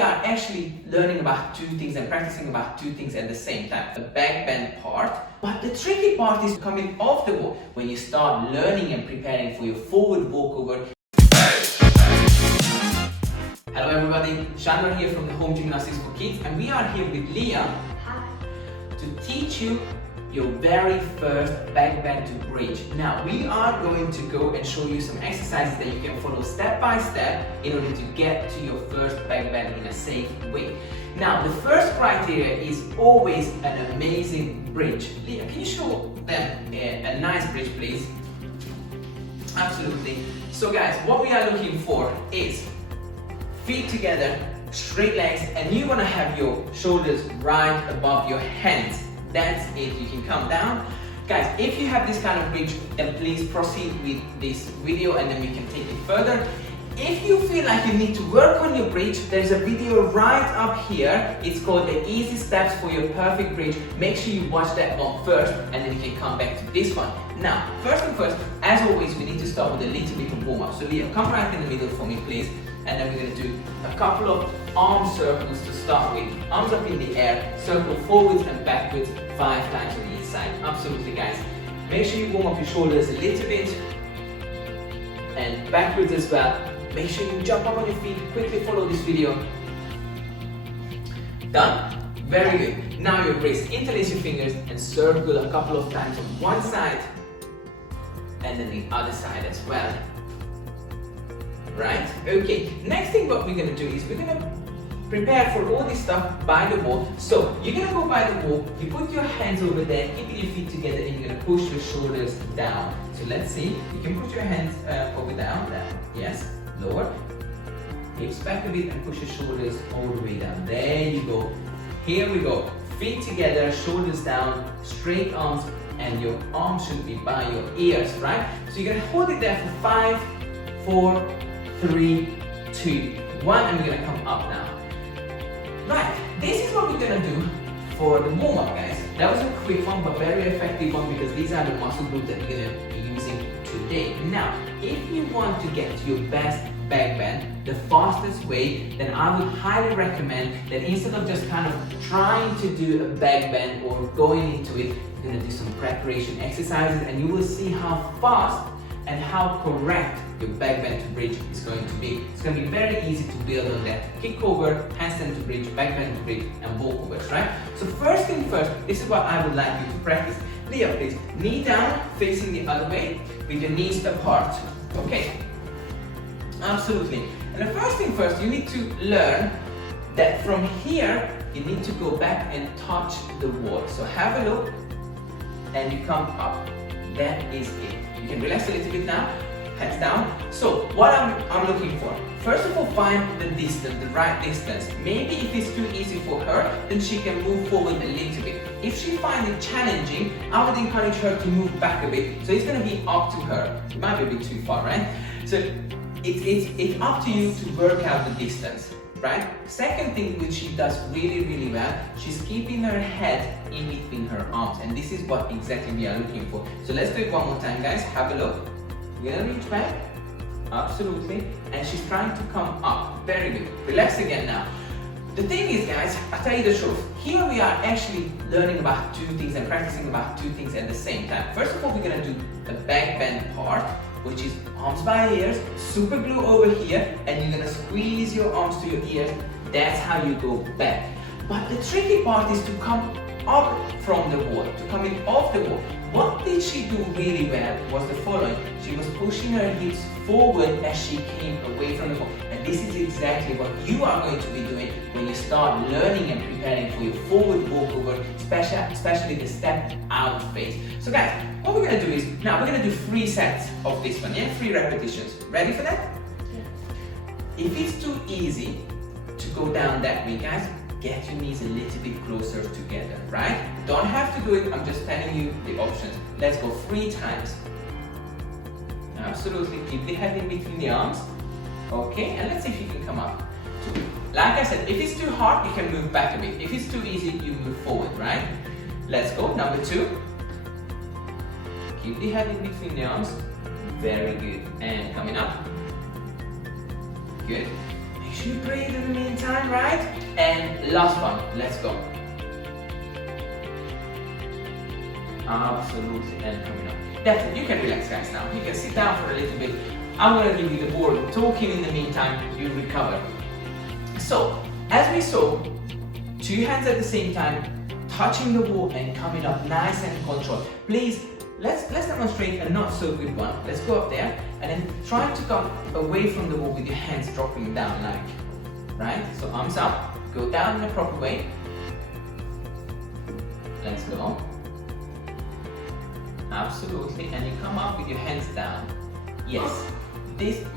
we are actually learning about two things and practicing about two things at the same time. The back bend part, but the tricky part is coming off the wall when you start learning and preparing for your forward walkover. Hello everybody, Shandra here from the Home Gymnastics for Kids, and we are here with Leah. Hi. To teach you your very first back bend to bridge. Now we are going to go and show you some exercises that you can follow step by step in order to get to your first back bend in a safe way. Now the first criteria is always an amazing bridge. Leah, can you show them a nice bridge, please? Absolutely. So guys, what we are looking for is feet together, straight legs, and you want to have your shoulders right above your hands. That's it. You can come down. Guys, if you have this kind of bridge, then please proceed with this video and then we can take it further. If you feel like you need to work on your bridge, there's a video right up here. It's called the Easy Steps for Your Perfect Bridge. Make sure you watch that one first and then you can come back to this one. Now, first and first, as always, we need to start with a little bit of warm up. So Leah, come right in the middle for me, please. And then we're going to do a couple of arm circles to start with. Arms up in the air, circle forwards and backwards 5 times on each side. Absolutely, guys. Make sure you warm up your shoulders a little bit and backwards as well. Make sure you jump up on your feet. Quickly follow this video. Done? Very good. Now your wrist. Interlace your fingers and circle a couple of times on one side and then the other side as well. Right? Okay. Next thing what we're going to do is we're going to prepare for all this stuff by the wall. So you're going to go by the wall, you put your hands over there, keeping your feet together, and you're going to push your shoulders down. So let's see. You can put your hands over down. Yes. Lower. Hips back a bit and push your shoulders all the way down. There you go. Here we go. Feet together, shoulders down, straight arms, and your arms should be by your ears, right? So you're going to hold it there for 5, 4, 3, 2, 1, and we're going to come up now. Right, this is what we're going to do for the warm-up, guys. That was a quick one, but very effective one because these are the muscle groups that we're going to be using today. Now, if you want to get to your best back bend, the fastest way, then I would highly recommend that instead of just kind of trying to do a back bend or going into it, you're going to do some preparation exercises and you will see how fast and how correct your back bend to bridge is going to be. It's going to be very easy to build on that. Kick over, handstand to bridge, back bend to bridge, and walkovers, right? So first thing first, this is what I would like you to practice. Leah, please, knee down, facing the other way, with your knees apart. Okay? Absolutely. And the first thing first, you need to learn that from here, you need to go back and touch the wall. So have a look, and you come up. That is it. You can relax a little bit now, hands down. So what I'm looking for, first of all, find the distance, the right distance. Maybe if it's too easy for her, then she can move forward a little bit. If she finds it challenging, I would encourage her to move back a bit. So it's going to be up to her. It might be a bit too far, right? So it's up to you to work out the distance, right? Second thing which she does really, really well, she's keeping her head in between her arms, and this is what exactly we are looking for. So let's do it one more time, guys. Have a look. You're gonna reach back, absolutely, and she's trying to come up. Very good. Relax again now. The thing is, guys, I'll tell you the truth. Here we are actually learning about two things and practicing about two things at the same time. First of all, we're gonna do the back bend part, which is arms by ears, super glue over here, and you're gonna squeeze your arms to your ears. That's how you go back. But the tricky part is to come up from the wall, to come in off the wall. What did she do really well was the following. She was pushing her hips forward as she came away from the wall. And this is exactly what you are going to be doing when you start learning and preparing for your forward walkover, especially the step out phase. So guys, what we're going to do is, now we're going to do 3 sets of this one, yeah? 3 repetitions. Ready for that? Yeah. If it's too easy to go down that way, guys, get your knees a little bit closer together, right? Don't have to do it, I'm just telling you the options. Let's go 3 times. Absolutely, keep the head in between the arms. Okay, and let's see if you can come up. 2. Like I said, if it's too hard, you can move back a bit. If it's too easy, you move forward, right? Let's go, number 2. Keep the head in between the arms. Very good. And coming up. Good. Make Make sure you breathe in the meantime, right? And last one, let's go. Absolutely, and coming up. That's it, you can relax guys now. You can sit down for a little bit. I'm gonna give you the board of talking in the meantime, you recover. So, as we saw, 2 hands at the same time, touching the wall and coming up nice and controlled. Please, let's demonstrate a not so good one. Let's go up there and then try to come away from the wall with your hands dropping down like, right? So arms up, go down in a proper way. Let's go. Absolutely, and you come up with your hands down. Yes,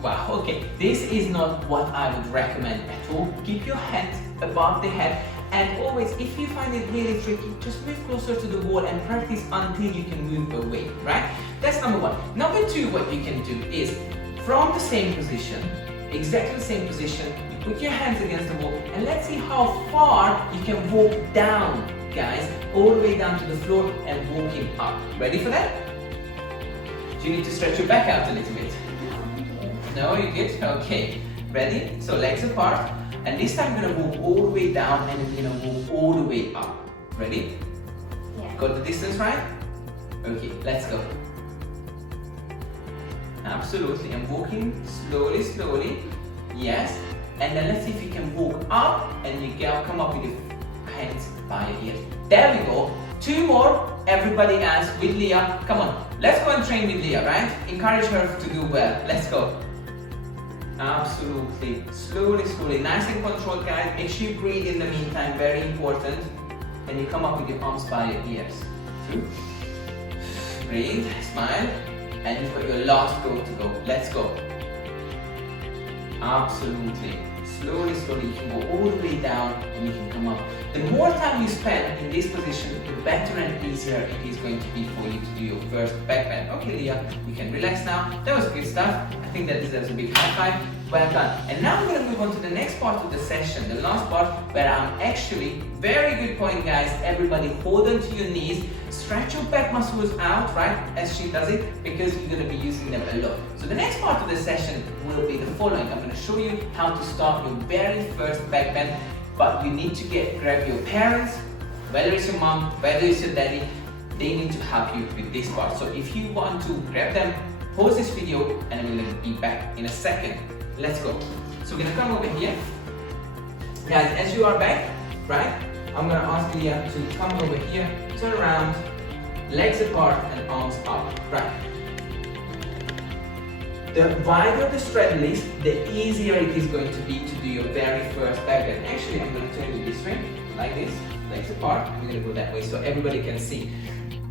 wow, okay. This is not what I would recommend at all. Keep your hands above the head, and always, if you find it really tricky, just move closer to the wall and practice until you can move away, right? That's number 1. Number 2, what you can do is, from the same position, exactly the same position, you put your hands against the wall, and let's see how far you can walk down, guys, all the way down to the floor and walking up. Ready for that? Do you need to stretch your back out a little bit? No, you're good? Okay. Ready? So legs apart. And this time we're going to walk all the way down and we're going to walk all the way up. Ready? Yeah. Got the distance right? Okay, let's go. Absolutely. And walking slowly, slowly. Yes. And then let's see if you can walk up and you come up with your hands by your ears. There we go. 2 more. Everybody else with Leah. Come on. Let's go and train with Leah, right? Encourage her to do well. Let's go. Absolutely. Slowly, slowly. Nice and controlled, guys. Make sure you breathe in the meantime. Very important. And you come up with your arms by your ears. 2. Breathe. Smile. And you've got your last go to go. Let's go. Absolutely. Slowly, slowly, you can go all the way down and you can come up. The more time you spend in this position, the better and easier it is going to be for you to do your first back bend. Okay, Leah, you can relax now. That was good stuff. I think that deserves a big high five. Well done. And now we're going to move on to the next part of the session, the last part, where I'm actually, very good point, guys. Everybody hold on to your knees, stretch your back muscles out, right, as she does it, because you're going to be using them a lot. So the next part of the session will be the following. I'm going to show you how to start your very first back bend, but you need to grab your parents, whether it's your mom, whether it's your daddy, they need to help you with this part. So if you want to grab them, pause this video and I'm going to be back in a second. Let's go. So we're going to come over here. Guys, as you are back, right, I'm going to ask Leah to come over here, turn around, legs apart and arms up, right. The wider the straddle is, the easier it is going to be to do your very first back bend. Actually, I'm going to turn you this way, like this, legs apart. I'm going to go that way so everybody can see.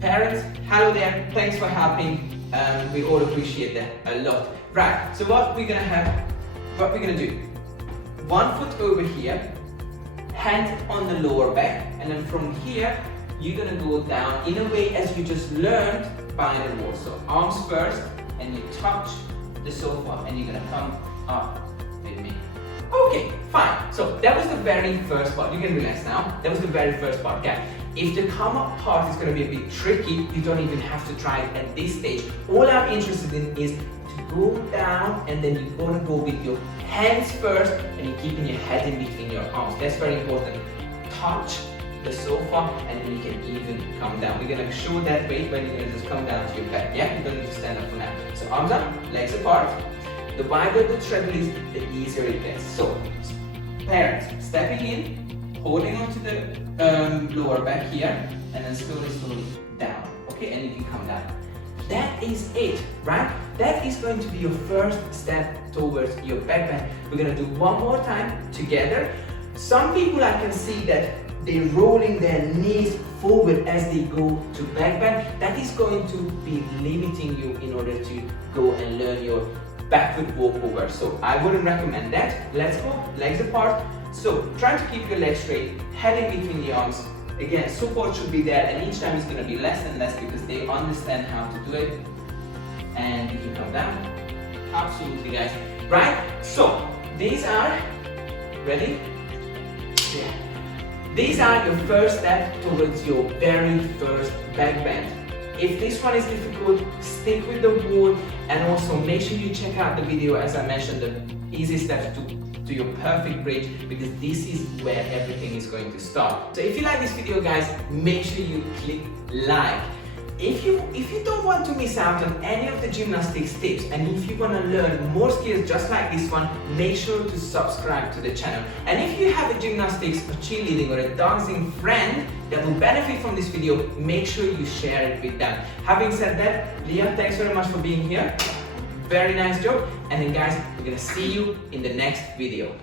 Parents, hello there, thanks for helping. We all appreciate that a lot. Right, so what we're going to do, 1 foot over here, hand on the lower back, and then from here, you're going to go down in a way as you just learned by the wall. So arms first, and you touch the sofa, and you're going to come up with me. Okay, fine. So that was the very first part. You can relax now. That was the very first part, guys. If the come up part is going to be a bit tricky, you don't even have to try it at this stage. All I'm interested in is to go down, and then you're going to go with your hands first, and you're keeping your head in between your arms. That's very important. Touch the sofa, and then you can even come down. We're going to show that weight when you're going to just come down to your back. Yeah, you don't need to stand up for now. So arms up, legs apart. The wider the treadle is, the easier it gets. So, parents, stepping in, holding onto the lower back here, and then slowly, slowly down. Okay, and you can come down. That is it, right? That is going to be your first step towards your back bend. We're going to do one more time together. Some people, I can see that they're rolling their knees forward as they go to back bend. That is going to be limiting you in order to go and learn your backward walkover. So I wouldn't recommend that. Let's go, legs apart. So try to keep your legs straight, head in between the arms. Again, support should be there, and each time it's going to be less and less because they understand how to do it. And you can come down. Absolutely, guys. Right? So these are, ready? Yeah. These are your first step towards your very first back bend. If this one is difficult, stick with the wall, and also make sure you check out the video, as I mentioned, the easy steps to to your perfect bridge, because this is where everything is going to start. So if you like this video, guys, make sure you click like. If you don't want to miss out on any of the gymnastics tips, and if you want to learn more skills just like this one, make sure to subscribe to the channel. And if you have a gymnastics or cheerleading or a dancing friend that will benefit from this video, make sure you share it with them. Having said that, Leah, thanks very much for being here. Very nice job. And then guys, we're gonna see you in the next video.